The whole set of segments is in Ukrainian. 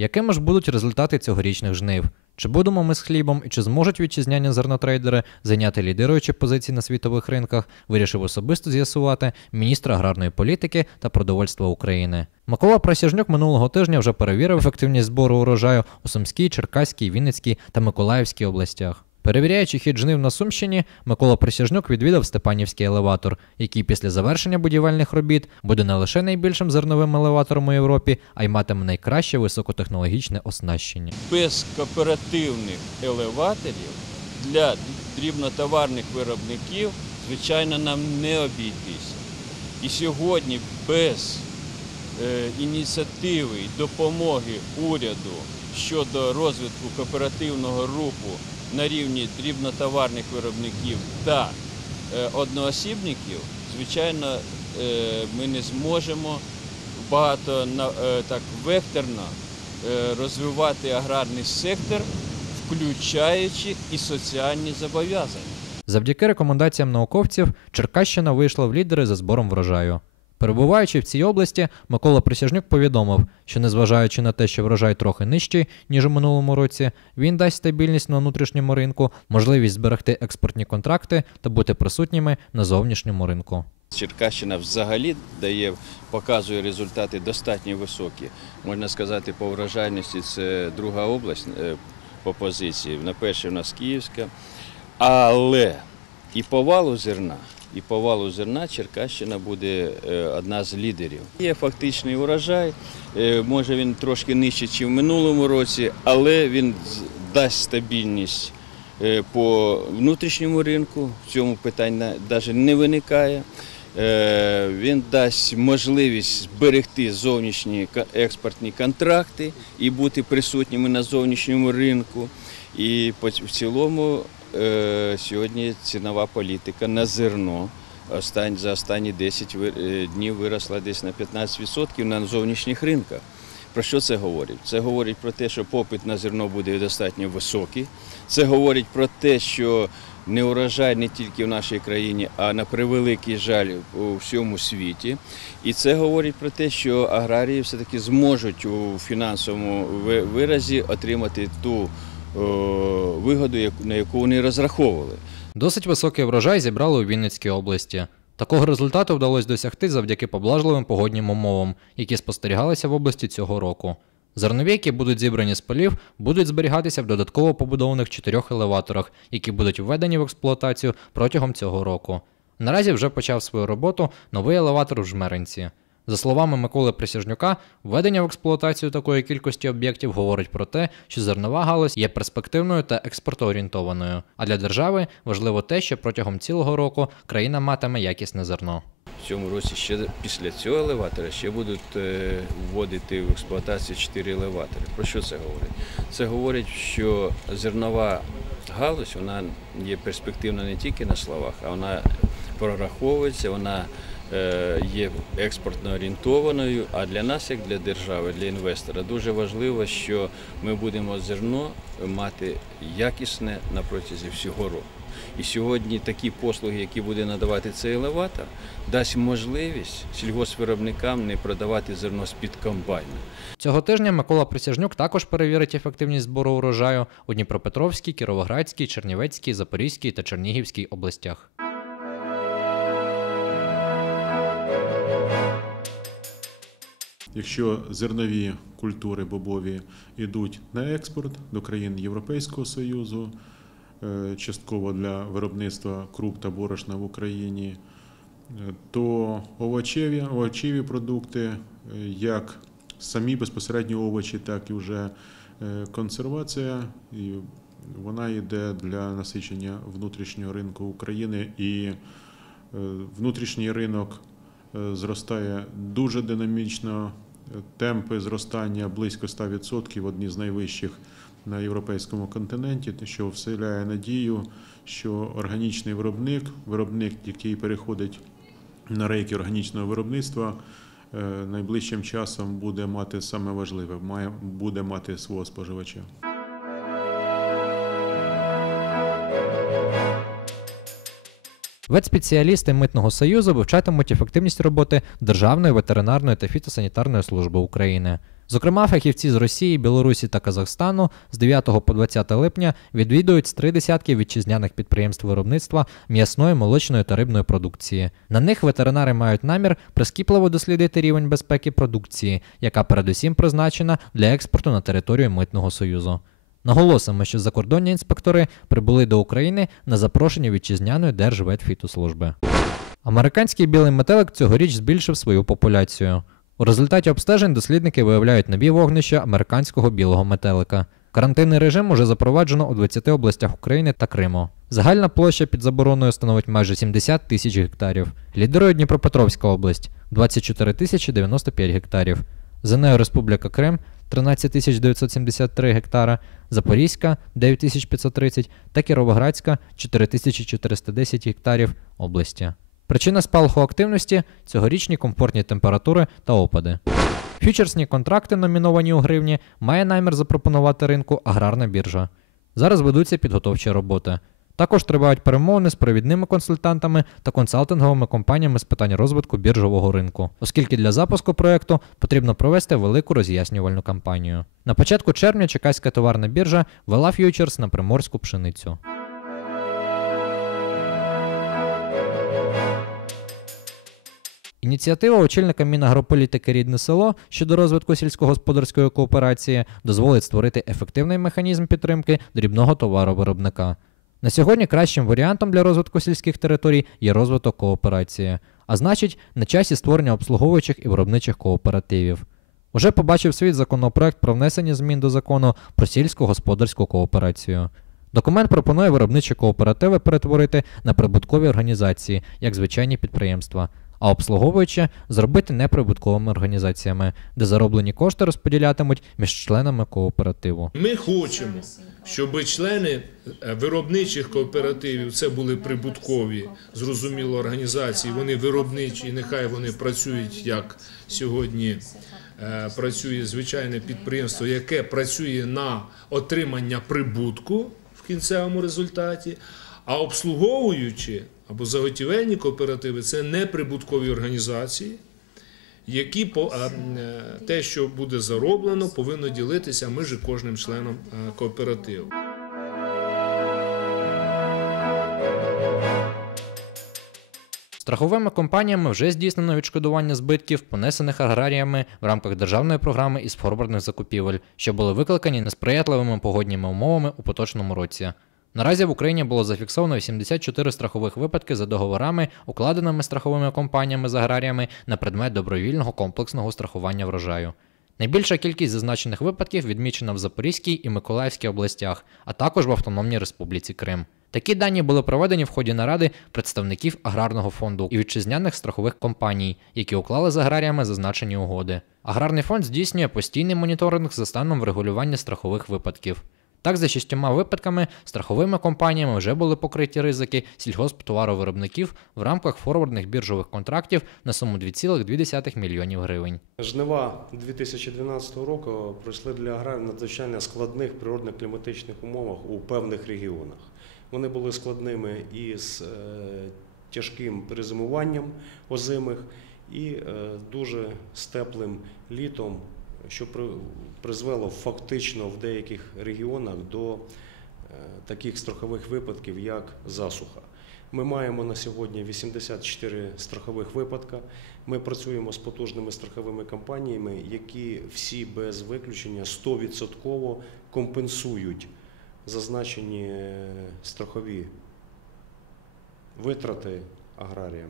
Якими ж будуть результати цьогорічних жнив? Чи будемо ми з хлібом і чи зможуть вітчизняні зернотрейдери зайняти лідируючі позиції на світових ринках, вирішив особисто з'ясувати міністр аграрної політики та продовольства України. Микола Просяжнюк минулого тижня вже перевірив ефективність збору урожаю у Сумській, Черкаській, Вінницькій та Миколаївській областях. Перевіряючи хід жнив на Сумщині, Микола Присяжнюк відвідав Степанівський елеватор, який після завершення будівельних робіт буде не лише найбільшим зерновим елеватором у Європі, а й матиме найкраще високотехнологічне оснащення. без кооперативних елеваторів для дрібнотоварних виробників, звичайно, нам не обійтися. І сьогодні без е, ініціативи і допомоги уряду щодо розвитку кооперативного руху на рівні дрібнотоварних виробників та е, одноосібників, звичайно, е, ми не зможемо багато е, так векторно розвивати аграрний сектор, включаючи і соціальні зобов'язання. Завдяки рекомендаціям науковців, Черкащина вийшла в лідери за збором врожаю. Перебуваючи в цій області, Микола Присяжнюк повідомив, що незважаючи на те, що врожай трохи нижчий, ніж у минулому році, він дасть стабільність на внутрішньому ринку, можливість зберегти експортні контракти та бути присутніми на зовнішньому ринку. Черкащина взагалі дає, показує результати достатньо високі. Можна сказати, по врожайності це друга область е, по позиції. На першій у нас Київська. Але і по валу зерна, і по валу зерна Черкащина буде е, одна з лідерів. Є фактичний урожай, е, може він трошки нижче, ніж в минулому році, але він дасть стабільність е, по внутрішньому ринку. В цьому питання навіть не виникає. Він дасть можливість зберегти зовнішні експортні контракти і бути присутніми на зовнішньому ринку. І в цілому сьогодні цінова політика на зерно за останні 10 е, днів виросла десь на 15% на зовнішніх ринках. Про що це говорить? Це говорить про те, що попит на зерно буде достатньо високий. Це говорить про те, що не урожай не тільки в нашій країні, а на превеликий жаль у всьому світі. І це говорить про те, що аграрії все-таки зможуть у фінансовому виразі отримати ту вигоду, на яку вони розраховували. Досить високий врожай зібрали у Вінницькій області. Такого результату вдалося досягти завдяки поблажливим погоднім умовам, які спостерігалися в області цього року. Зернові, які будуть зібрані з полів, будуть зберігатися в додатково побудованих чотирьох елеваторах, які будуть введені в експлуатацію протягом цього року. Наразі вже почав свою роботу новий елеватор в Жмеринці. За словами Миколи Присяжнюка, введення в експлуатацію такої кількості об'єктів говорить про те, що зернова галузь є перспективною та експортоорієнтованою. А для держави важливо те, що протягом цілого року країна матиме якісне зерно. В цьому році ще після цього елеватора ще будуть е, вводити в експлуатацію 4 елеватори. Про що це говорить? Це говорить, що зернова галузь вона є перспективна не тільки на словах, а вона прораховується, вона є експортно орієнтованою. А для нас, як для держави, для інвестора, дуже важливо, що ми будемо зерно мати якісне на протязі всього року. І сьогодні такі послуги, які буде надавати цей елеватор, дасть можливість сільгоспвиробникам не продавати зерно з-під комбайна. Цього тижня Микола Присяжнюк також перевірить ефективність збору урожаю у Дніпропетровській, Кіровоградській, Чернівецькій, Запорізькій та Чернігівській областях. Якщо зернові культури бобові йдуть на експорт до країн Європейського Союзу, е, частково для виробництва круп та борошна в Україні, е, то овочеві, овочеві продукти, е, як самі безпосередньо овочі, так і вже консервація, і вона йде для насичення внутрішнього ринку України і внутрішній ринок зростає дуже динамічно. Е, Темпи зростання близько 100%, одні з найвищих на європейському континенті, що вселяє надію, що органічний виробник, виробник, який переходить на рейки органічного виробництва, е, найближчим часом буде мати саме важливе, має буде мати свого споживача. Ветспеціалісти Митного Союзу вивчатимуть ефективність роботи Державної ветеринарної та фітосанітарної служби України. Зокрема, фахівці з Росії, Білорусі та Казахстану з 9 по 20 липня відвідують з три десятки вітчизняних підприємств виробництва м'ясної, молочної та рибної продукції. На них ветеринари мають намір прискіпливо дослідити рівень безпеки продукції, яка передусім призначена для експорту на територію Митного Союзу. Наголосимо, що закордонні інспектори прибули до України на запрошення вітчизняної Держветфітослужби. Американський білий метелик цьогоріч збільшив свою популяцію. У результаті обстежень дослідники виявляють нові вогнища американського білого метелика. Карантинний режим уже запроваджено у 20 областях України та Криму. Загальна площа під забороною становить майже 70 тисяч гектарів. Лідирує Дніпропетровська область 24 тисячі 95 гектарів. За нею Республіка Крим 13 тисяч 973 гектара, Запорізька 9530 та Кіровоградська 4410 гектарів області. Причина спалаху активності цьогорічні комфортні температури та опади. Фьючерсні контракти, номіновані у гривні, має намір запропонувати ринку аграрна біржа. Зараз ведуться підготовчі роботи. Також тривають перемовини з провідними консультантами та консалтинговими компаніями з питань розвитку біржового ринку, оскільки для запуску проекту потрібно провести велику роз'яснювальну кампанію. На початку червня Чекаська товарна біржа вела ф'ючерс на приморську пшеницю. Ініціатива очільника Мінагрополітики Рідне село щодо розвитку сільськогосподарської кооперації дозволить створити ефективний механізм підтримки дрібного товаровиробника. На сьогодні кращим варіантом для розвитку сільських територій є розвиток кооперації, а значить, на часі створення обслуговуючих і виробничих кооперативів. Уже побачив світ законопроект про внесення змін до закону про сільськогосподарську кооперацію. Документ пропонує виробничі кооперативи перетворити на прибуткові організації, як звичайні підприємства, а обслуговуючи зробити неприбутковими організаціями, де зароблені кошти розподілятимуть між членами кооперативу. Ми хочемо, щоб члени е, виробничих кооперативів це були прибуткові, зрозуміло, організації. Вони виробничі, і нехай вони працюють як сьогодні. е, Працює звичайне підприємство, яке працює на отримання прибутку в кінцевому результаті, а обслуговуючи або заготівельні кооперативи це неприбуткові організації, які по е, те, що буде зароблено, повинно ділитися між кожним членом е, кооперативу. Страховими компаніями вже здійснено відшкодування збитків, понесених аграріями в рамках державної програми із форвардних закупівель, що були викликані несприятливими погодніми умовами у поточному році. Наразі в Україні було зафіксовано 84 страхових випадки за договорами, укладеними страховими компаніями з аграріями на предмет добровільного комплексного страхування врожаю. Найбільша кількість зазначених випадків відмічена в Запорізькій і Миколаївській областях, а також в Автономній Республіці Крим. Такі дані були проведені в ході наради представників аграрного фонду і вітчизняних страхових компаній, які уклали з аграріями зазначені угоди. Аграрний фонд здійснює постійний моніторинг за станом врегулювання страхових випадків. Так, за шістьома випадками страховими компаніями вже були покриті ризики сільгосптоваровиробників в рамках форвардних біржових контрактів на суму 2,2 мільйонів гривень. Жнива 2012 року пройшли для аграрів надзвичайно складних природно-кліматичних умовах у певних регіонах. Вони були складними і з е, тяжким перезимуванням озимих, і е, дуже з теплим літом, що призвело фактично в деяких регіонах до е, таких страхових випадків, як засуха. Ми маємо на сьогодні 84 страхових випадка. Ми працюємо з потужними страховими компаніями, які всі без виключення 100% компенсують зазначені е, страхові витрати аграріям.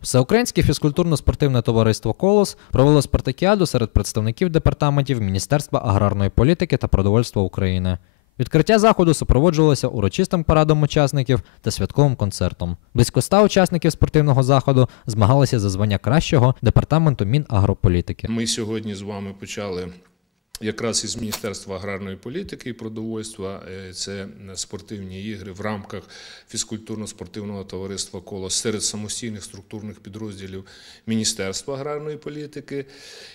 Всеукраїнське фізкультурно-спортивне товариство Колос провело спартакіаду серед представників департаментів Міністерства аграрної політики та продовольства України. Відкриття заходу супроводжувалося урочистим парадом учасників та святковим концертом. Близько ста учасників спортивного заходу змагалися за звання кращого департаменту Мінагрополітики. Ми сьогодні з вами почали якраз із Міністерства аграрної політики і продовольства. Е, Це спортивні ігри в рамках фізкультурно-спортивного товариства коло серед самостійних структурних підрозділів Міністерства аграрної політики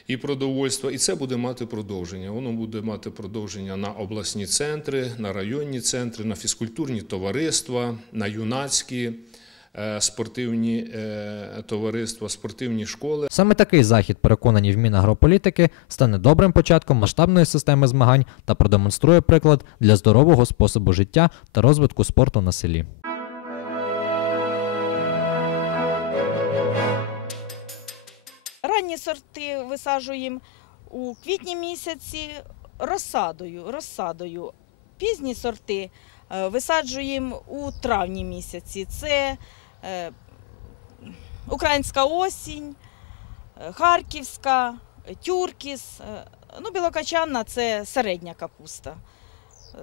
і продовольства. І це буде мати продовження. Воно буде мати продовження на обласні центри, на районні центри, на фізкультурні товариства, на юнацькі е, спортивні е, товариства, спортивні школи. Саме такий захід, переконані в Мінагрополітики, стане добрим початком масштабної системи змагань та продемонструє приклад для здорового способу життя та розвитку спорту на селі. Ранні сорти висаджуємо у квітні місяці розсадою. розсадою. Пізні сорти е, висаджуємо у травні місяці. Це е, українська осінь, е, харківська, е, тюркіс. е, Ну, білокачанна це середня капуста. Е,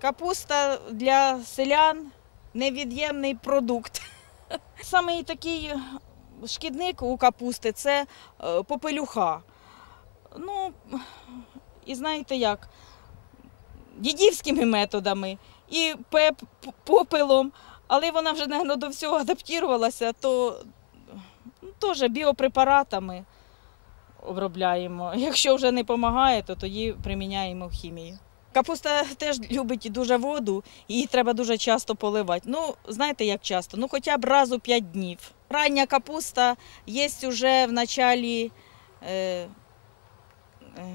Капуста для селян невід'ємний продукт. Саме такий шкідник у капусти це е, попелюха. Ну, і знаєте як, дідівськими методами і пеп попелом, але вона вже наверно, до всього адаптувалася, то ну, теж біопрепаратами обробляємо. Якщо вже не допомагає, то тоді приміняємо хімію. Капуста теж любить дуже воду, її треба дуже часто поливати. Ну, знаєте, як часто? Ну, хоча б раз у 5 днів. Рання капуста є вже в началі е, е,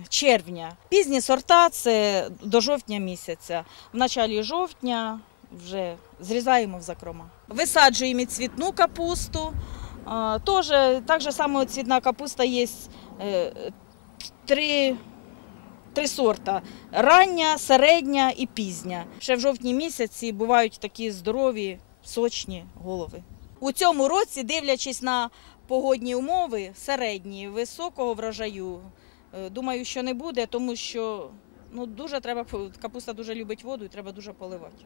червня. Пізні сорта це до жовтня місяця. В началі жовтня вже зрізаємо в закрома. Висаджуємо цвітну капусту. Тоже, так же само цвітна капуста є е, три, три сорта: рання, середня і пізня. Ще в жовтні місяці бувають такі здорові, сочні голови. У цьому році, дивлячись на погодні умови, середні, високого врожаю, е, думаю, що не буде, тому що ну, дуже треба, капуста дуже любить воду і треба дуже поливати.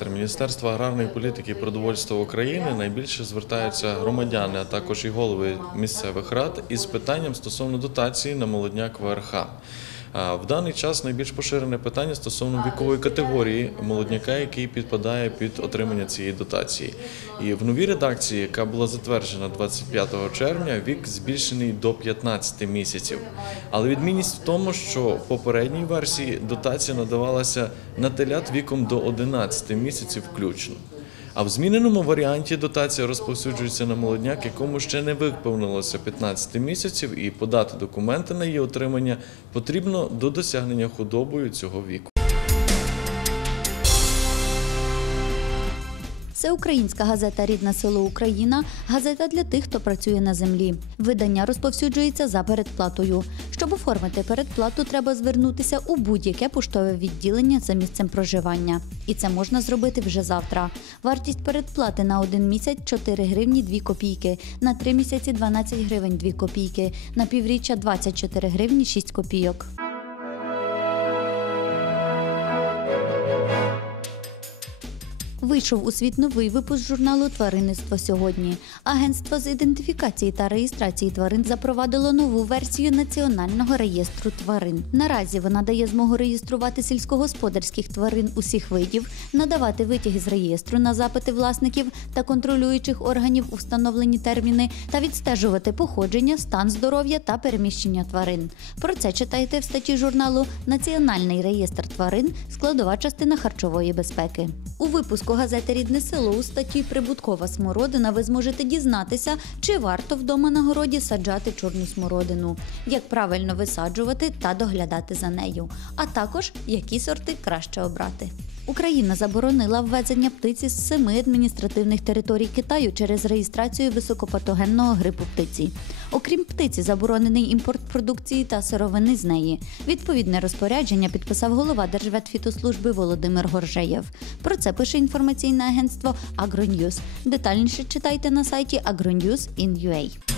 Міністерства аграрної політики і продовольства України найбільше звертаються громадяни, а також і голови місцевих рад із питанням стосовно дотації на молодняк ВРХ. В даний час найбільш поширене питання стосовно вікової категорії молодняка, який підпадає під отримання цієї дотації. І в новій редакції, яка була затверджена 25 червня, вік збільшений до 15 місяців. Але відмінність в тому, що в попередній версії дотація надавалася на телят віком до 11 місяців включно. А в зміненому варіанті дотація розповсюджується на молодняк, якому ще не виповнилося 15 місяців, і подати документи на її отримання потрібно до досягнення худобою цього віку. Це українська газета Рідне село Україна, газета для тих, хто працює на землі. Видання розповсюджується за передплатою. Щоб оформити передплату, треба звернутися у будь-яке поштове відділення за місцем проживання. І це можна зробити вже завтра. Вартість передплати на один місяць 4 гривні 2 копійки, на 3 місяці 12 гривень 2 копійки, на півріччя 24 гривні 6 копійок. Вийшов у світ новий випуск журналу Тваринництво сьогодні. Агентство з ідентифікації та реєстрації тварин запровадило нову версію національного реєстру тварин. Наразі вона дає змогу реєструвати сільськогосподарських тварин усіх видів, надавати витяги з реєстру на запити власників та контролюючих органів у встановлені терміни та відстежувати походження, стан здоров'я та переміщення тварин. Про це читайте в статті журналу Національний реєстр тварин, складова частина харчової безпеки. У випуску газети Рідне село у статті Прибуткова смородина ви зможете дізнатися, чи варто вдома на городі саджати чорну смородину, як правильно висаджувати та доглядати за нею, а також які сорти краще обрати. Україна заборонила ввезення птиці з семи адміністративних територій Китаю через реєстрацію високопатогенного грипу птиці. Окрім птиці, заборонений імпорт продукції та сировини з неї. Відповідне розпорядження підписав голова Держветфітослужби Володимир Горжеєв. Про це пише інформаційне агентство Агроньюз. Детальніше читайте на сайті agronews.in.ua.